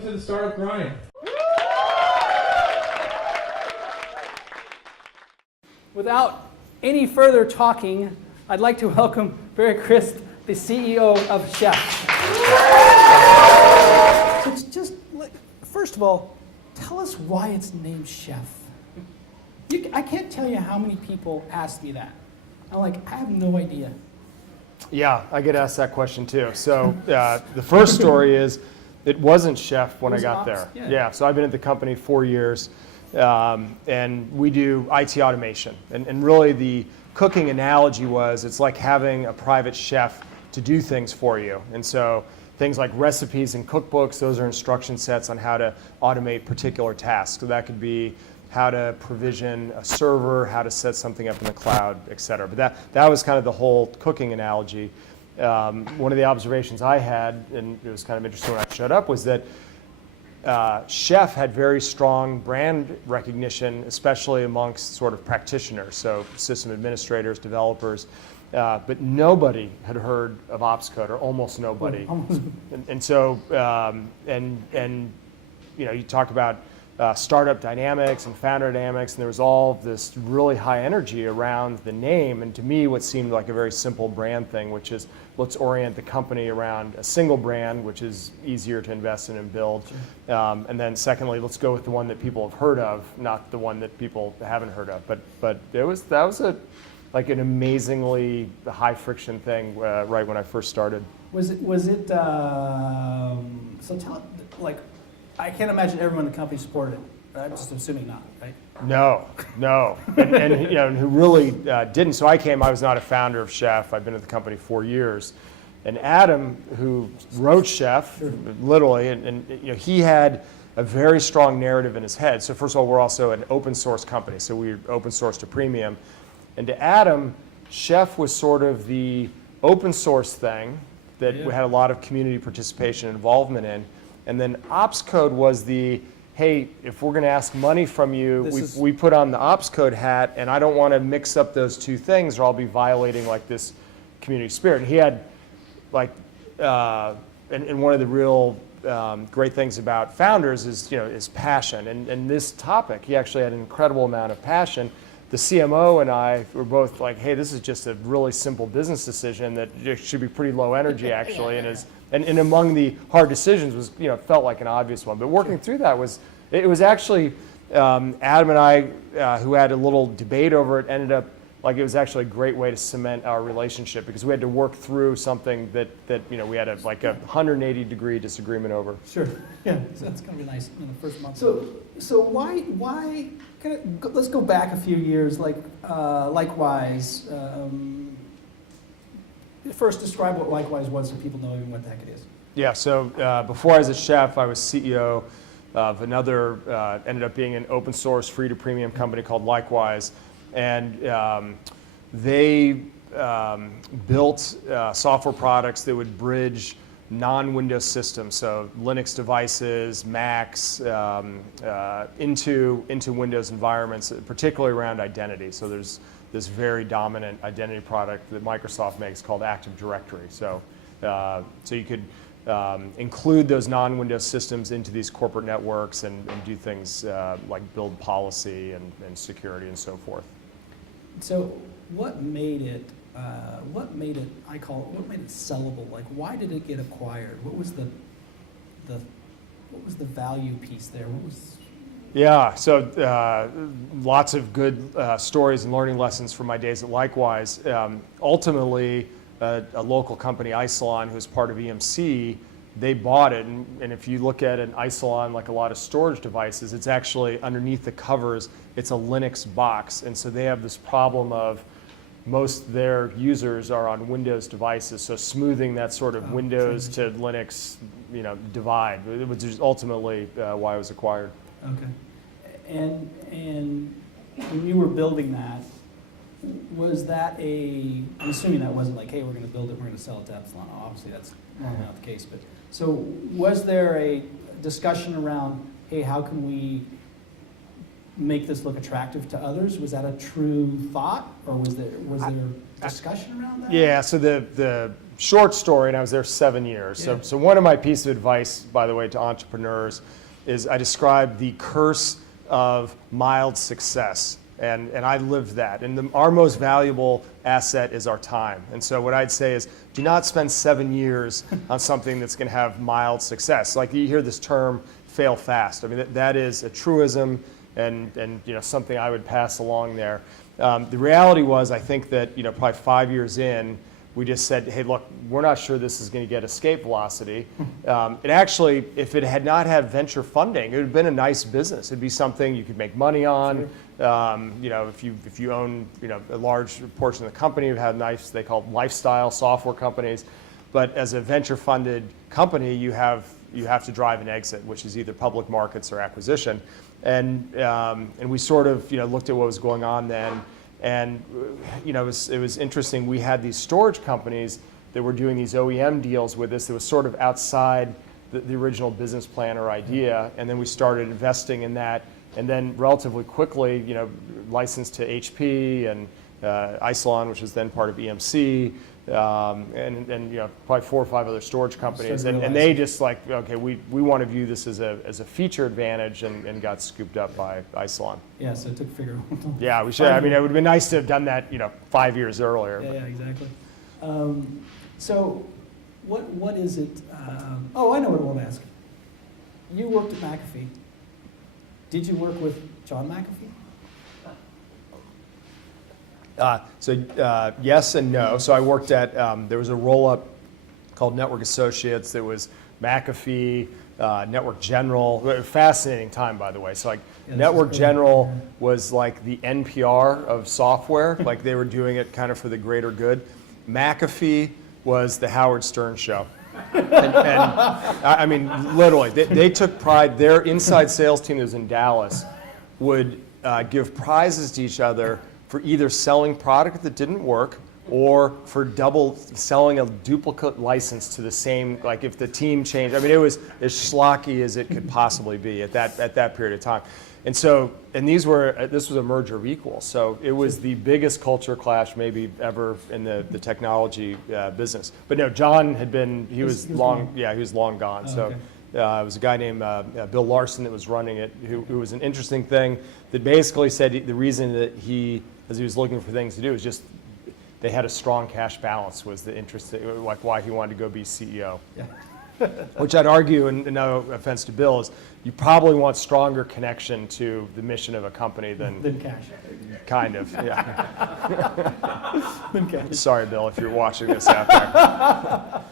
welcome to the Startup Grind. Without any further talking, I'd like to welcome Crist, the CEO of Chef. It's just, first of all, tell us why it's named Chef. I can't tell you how many people ask me that. I'm like, I have no idea. Yeah, I get asked that question too. So the first story is, it wasn't Chef when I got there. Yeah, so I've been at the company 4 years, and we do IT automation. And really the cooking analogy was, it's like having a private chef to do things for you. And so things like recipes and cookbooks, those are instruction sets on how to automate particular tasks. So that could be how to provision a server, how to set something up in the cloud, et cetera. But that was kind of the whole cooking analogy. One of the observations I had, and it was kind of interesting when I showed up, was that Chef had very strong brand recognition, especially amongst sort of practitioners, so system administrators, developers, but nobody had heard of Opscode, or almost nobody. And so, you know, you talk about startup dynamics and founder dynamics, and there was all this really high energy around the name, and to me what seemed like a very simple brand thing, which is, let's orient the company around a single brand, which is easier to invest in and build. And then secondly, let's go with the one that people have heard of, not the one that people haven't heard of. But that was like an amazingly high friction thing right when I first started. Was it so tell, like, I can't imagine everyone in the company supported it. I'm just assuming not, right? No. and you know, who really didn't. So I was not a founder of Chef. I've been at the company 4 years. And Adam, who wrote Chef, sure, literally, and you know, he had a very strong narrative in his head. So first of all, we're also an open source company. So we're open source to premium. And to Adam, Chef was sort of the open source thing that we had a lot of community participation and involvement in. And then Opscode was the, hey, if we're going to ask money from you, we put on the Opscode hat, and I don't want to mix up those two things, or I'll be violating like this community spirit. And he had, like, and one of the real great things about founders is, you know, is passion. And this topic, he actually had an incredible amount of passion. The CMO and I were both like, hey, this is just a really simple business decision that should be pretty low energy, actually, and among the hard decisions was, you know, felt like an obvious one. But working through that was actually, Adam and I, who had a little debate over it, ended up, like, it was actually a great way to cement our relationship, because we had to work through something that you know, we had a 180-degree disagreement over. Sure, yeah, so that's gonna be nice in the first month. So why let's go back a few years, like, Likewise. First, describe what Likewise was so people know even what the heck it is. Yeah, so before I was a Chef, I was CEO of another, ended up being an open source, free to premium company called Likewise. And they built software products that would bridge non-Windows systems, so Linux devices, Macs, into Windows environments, particularly around identity. So there's this very dominant identity product that Microsoft makes called Active Directory. So, so you could include those non-Windows systems into these corporate networks and do things like build policy and security and so forth. So what made it sellable? Like, why did it get acquired? What was the value piece there? Yeah, so lots of good stories and learning lessons from my days at Likewise. Ultimately, a local company, Isilon, who's part of EMC, they bought it. And if you look at an Isilon, like a lot of storage devices, it's actually underneath the covers, it's a Linux box. And so they have this problem of most of their users are on Windows devices, so smoothing that sort of Windows to Linux, you know, divide, which is ultimately why it was acquired. Okay. And when you were building that, was that I'm assuming that wasn't like, hey, we're going to build it, we're going to sell it to Epsilon. Obviously, that's normally not the case. But so was there a discussion around, hey, how can we make this look attractive to others? Was that a true thought, or was there discussion around that? Yeah. So the short story, and I was there 7 years. Yeah. So one of my pieces of advice, by the way, to entrepreneurs is I describe the curse of mild success. And I lived that. And our most valuable asset is our time. And so what I'd say is, do not spend 7 years on something that's going to have mild success. Like you hear this term, fail fast. I mean, that is a truism and something I would pass along there. The reality was, I think that probably 5 years in, we just said, hey, look, we're not sure this is going to get escape velocity. It actually, if it had not had venture funding, it would have been a nice business. It'd be something you could make money on. If you own a large portion of the company, you've had nice, they call it lifestyle software companies. But as a venture funded company, you have to drive an exit, which is either public markets or acquisition. And we sort of looked at what was going on then. And it was interesting. We had these storage companies that were doing these OEM deals with us that was sort of outside the original business plan or idea. And then we started investing in that. And then relatively quickly, licensed to HP and Isilon, which was then part of EMC, and probably 4 or 5 other storage companies. And they just like, okay, we want to view this as a feature advantage, and got scooped up by Isilon. Yeah, so it took figure. Yeah, we should. I mean, it would have been nice to have done that 5 years earlier. Yeah, exactly. So what is it? Oh, I know what I want to ask. You worked at McAfee. Did you work with John McAfee? Yes and no. So I worked at, there was a roll-up called Network Associates that was McAfee, Network General. Fascinating time, by the way. So Network General was like the NPR of software. Like they were doing it kind of for the greater good. McAfee was the Howard Stern show. And I mean, literally, they took pride. Their inside sales team that was in Dallas would give prizes to each other for either selling product that didn't work or for selling a duplicate license to the same, like if the team changed. I mean, it was as schlocky as it could possibly be at that period of time. And so, this was a merger of equals. So it was the biggest culture clash maybe ever in the technology business. But no, John he was long gone. Oh, so okay. it was a guy named Bill Larson that was running it, who was an interesting thing that basically said the reason that as he was looking for things to do, was just they had a strong cash balance was the interest, like why he wanted to go be CEO. Yeah. Which I'd argue, and no offense to Bill, is you probably want stronger connection to the mission of a company than cash. Kind of, yeah. Than cash. Sorry, Bill, if you're watching this out there.